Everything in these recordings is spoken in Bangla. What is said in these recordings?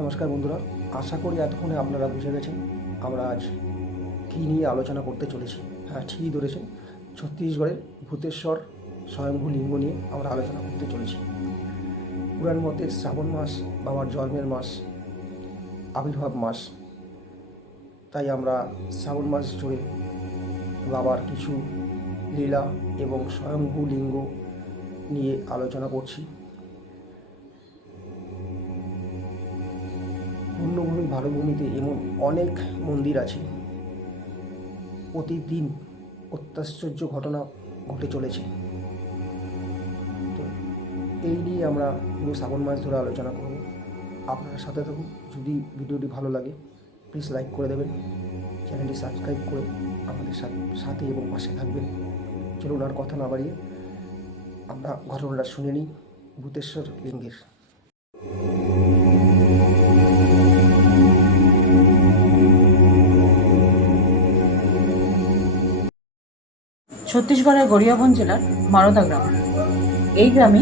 নমস্কার বন্ধুরা, আশা করি এতক্ষণে আপনারা বুঝে গেছেন আমরা আজ কী নিয়ে আলোচনা করতে চলেছি। হ্যাঁ ঠিকই ধরেছেন। ছত্তিশগড়ের ভূতেশ্বর স্বয়ংভূ লিঙ্গ নিয়ে আমরা আলোচনা করতে চলেছি। পুরাণ মতে শ্রাবণ মাস বাবার জন্মের মাস, আবির্ভাব মাস। তাই আমরা শ্রাবণ মাস জুড়ে বাবার কিছু লীলা এবং স্বয়ংভূ লিঙ্গ নিয়ে আলোচনা করছি। পূর্ণভূমি, ভারতভূমিতে এমন অনেক মন্দির আছে। প্রতিদিন অত্যাশ্চর্য ঘটনা ঘটে চলেছে। তো এই নিয়ে আমরা পুরো শ্রাবণ মাস ধরে আলোচনা করব। আপনার সাথে থাকুন। যদি ভিডিওটি ভালো লাগে প্লিজ লাইক করে দেবেন। চ্যানেলটি সাবস্ক্রাইব করে আমাদের সাথে সাথে এবং পাশে থাকবেন। চলুন আর কথা না বাড়িয়ে আমরা ঘটনাটা শুনে নিই। ভূতেশ্বর লিঙ্গের। ছত্তিশগড়ের গড়িয়াবন্দ জেলার মারদা গ্রাম। এই গ্রামে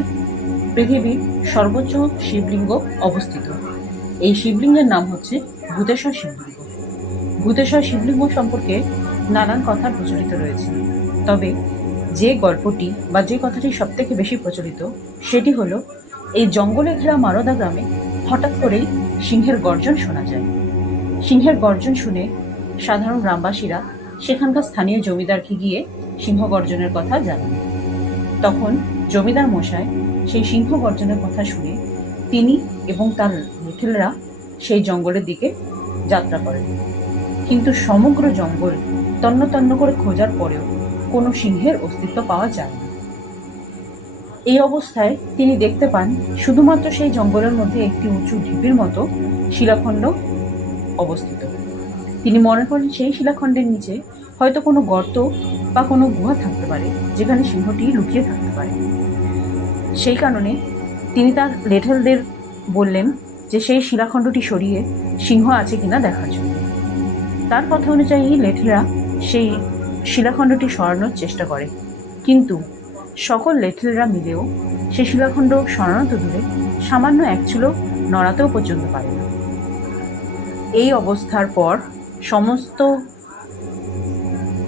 পৃথিবীর সর্বোচ্চ শিবলিঙ্গ অবস্থিত। এই শিবলিঙ্গের নাম হচ্ছে ভূতেশ্বর শিবলিঙ্গ। ভূতেশ্বর শিবলিঙ্গ সম্পর্কে নানান কথা প্রচলিত রয়েছে। তবে যে গল্পটি বা যে কথাটি সব থেকে বেশি প্রচলিত, সেটি হলো, এই জঙ্গলে ঘেরা মারদা গ্রামে হঠাৎ করেই সিংহের গর্জন শোনা যায়। সিংহের গর্জন শুনে সাধারণ গ্রামবাসীরা সেখানকার স্থানীয় জমিদারকে গিয়ে সিংহ গর্জনের কথা জানান। তখন জমিদার মশাই সেই সিংহ গর্জনের কথা শুনে তিনি এবং তার লিটলরা সেই জঙ্গলের দিকে যাত্রা করেন। কিন্তু সমগ্র জঙ্গল তন্ন তন্ন করে খোঁজার পরেও কোনো সিংহের অস্তিত্ব পাওয়া যায় না। এই অবস্থায় তিনি দেখতে পান, শুধুমাত্র সেই জঙ্গলের মধ্যে একটি উঁচু ঢিপির মতো শিলাখণ্ড অবস্থিত। তিনি মনে করেন সেই শিলাখণ্ডের নিচে হয়তো কোনো গর্ত বা কোনো গুহা থাকতে পারে, যেখানে সিংহটি লুকিয়ে থাকতে পারে। সেই কারণে তিনি তার লেঠেলদের বললেন যে, সেই শিলাখণ্ডটি সরিয়ে সিংহ আছে কিনা দেখার জন্য। তার কথা অনুযায়ী লেঠেলরা সেই শিলাখণ্ডটি সরানোর চেষ্টা করে। কিন্তু সকল লেঠেলরা মিলেও সেই শিলাখণ্ড সরানো দূরে, সামান্য এক চুলো নড়াতেও পর্যন্ত পারে না। এই অবস্থার পর সমস্ত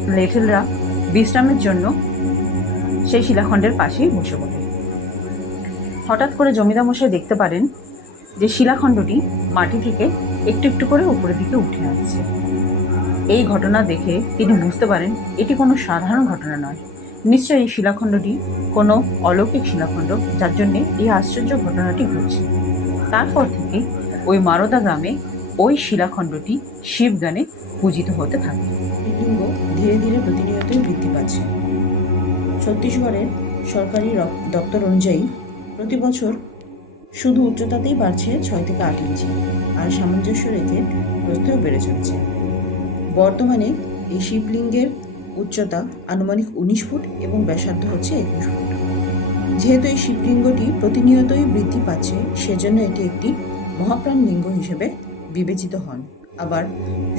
লেঠেলরা বিশ্রামের জন্য সেই শিলাখণ্ডের পাশেই বসে পড়ে হঠাৎ করে জমিদার মশাই দেখতে পারেন যে শিলাখণ্ডটি মাটি থেকে একটু একটু করে উপরের দিকে উঠে আসছে। এই ঘটনা দেখে তিনি বুঝতে পারেন, এটি কোনো সাধারণ ঘটনা নয়। নিশ্চয়ই এই শিলাখণ্ডটি কোনো অলৌকিক শিলাখণ্ড, যার জন্যে এই আশ্চর্য ঘটনাটি ঘটছে। তারপর থেকে ওই মারদা গ্রামে ওই শিলাখণ্ডটি শিবগানে পূজিত হতে থাকে। ধীরে ধীরে প্রতিনিয়তই বৃদ্ধি পাচ্ছে। ছত্তিশগড়ের সরকারি দপ্তর অনুযায়ী প্রতি বছর শুধু উচ্চতাতেই বাড়ছে ছয় থেকে আট ইঞ্চি, আর সামঞ্জস্য রেখে প্রস্থেও বেড়ে চলেছে। বর্তমানে এই শিবলিঙ্গের উচ্চতা আনুমানিক উনিশ ফুট এবং ব্যাসার্ধ হচ্ছে একুশ ফুট। যেহেতু এই শিবলিঙ্গটি প্রতিনিয়তই বৃদ্ধি পাচ্ছে, সেজন্য এটি একটি মহাপ্রাণ লিঙ্গ হিসেবে বিবেচিত হন। আবার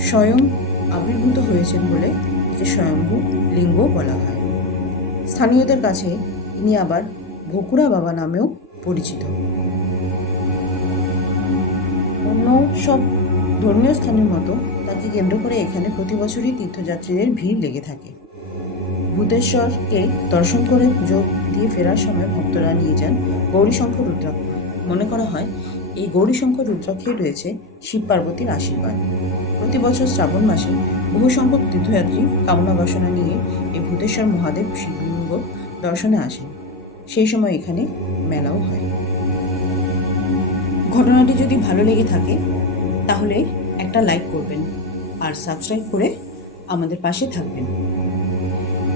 স্বয়ং আবির্ভূত হয়েছেন বলে একে স্বয়ম্ভু লিঙ্গ বলা হয়। স্থানীয়দের কাছে ইনি আবার ভকুরা বাবা নামেও পরিচিত। অন্য সব ধর্মীয় স্থানের মতো তাকে কেন্দ্র করে এখানে প্রতি বছরই তীর্থযাত্রীদের ভিড় লেগে থাকে। ভূতেশ্বরকে দর্শন করে পুজো দিয়ে ফেরার সময় ভক্তরা নিয়ে যান গৌরীশঙ্কর রুদ্রাক্ষ। মনে করা হয়, এই গৌরীশঙ্কর রুদ্রাক্ষে রয়েছে শিব পার্বতীর আশীর্বাদ। প্রতি বছর শ্রাবণ মাসে বহু সংখ্যক তীর্থযাত্রী কামনা বাসনা নিয়ে এই ভূতেশ্বর মহাদেব শিবলিঙ্গ দর্শনে আসেন। সেই সময় এখানে মেলাও হয়। ঘটনাটি যদি ভালো লেগে থাকে, তাহলে একটা লাইক করবেন আর সাবস্ক্রাইব করে আমাদের পাশে থাকবেন।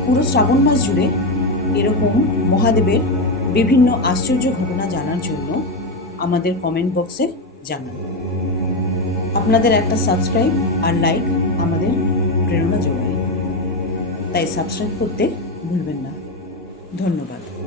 পুরো শ্রাবণ মাস জুড়ে এরকম মহাদেবের বিভিন্ন আশ্চর্য ঘটনা জানার জন্য আমাদের কমেন্ট বক্সে জানান। আপনাদের একটা সাবস্ক্রাইব আর লাইক আমাদের প্রেরণা যোগায়। তাই সাবস্ক্রাইব করতে ভুলবেন না। ধন্যবাদ।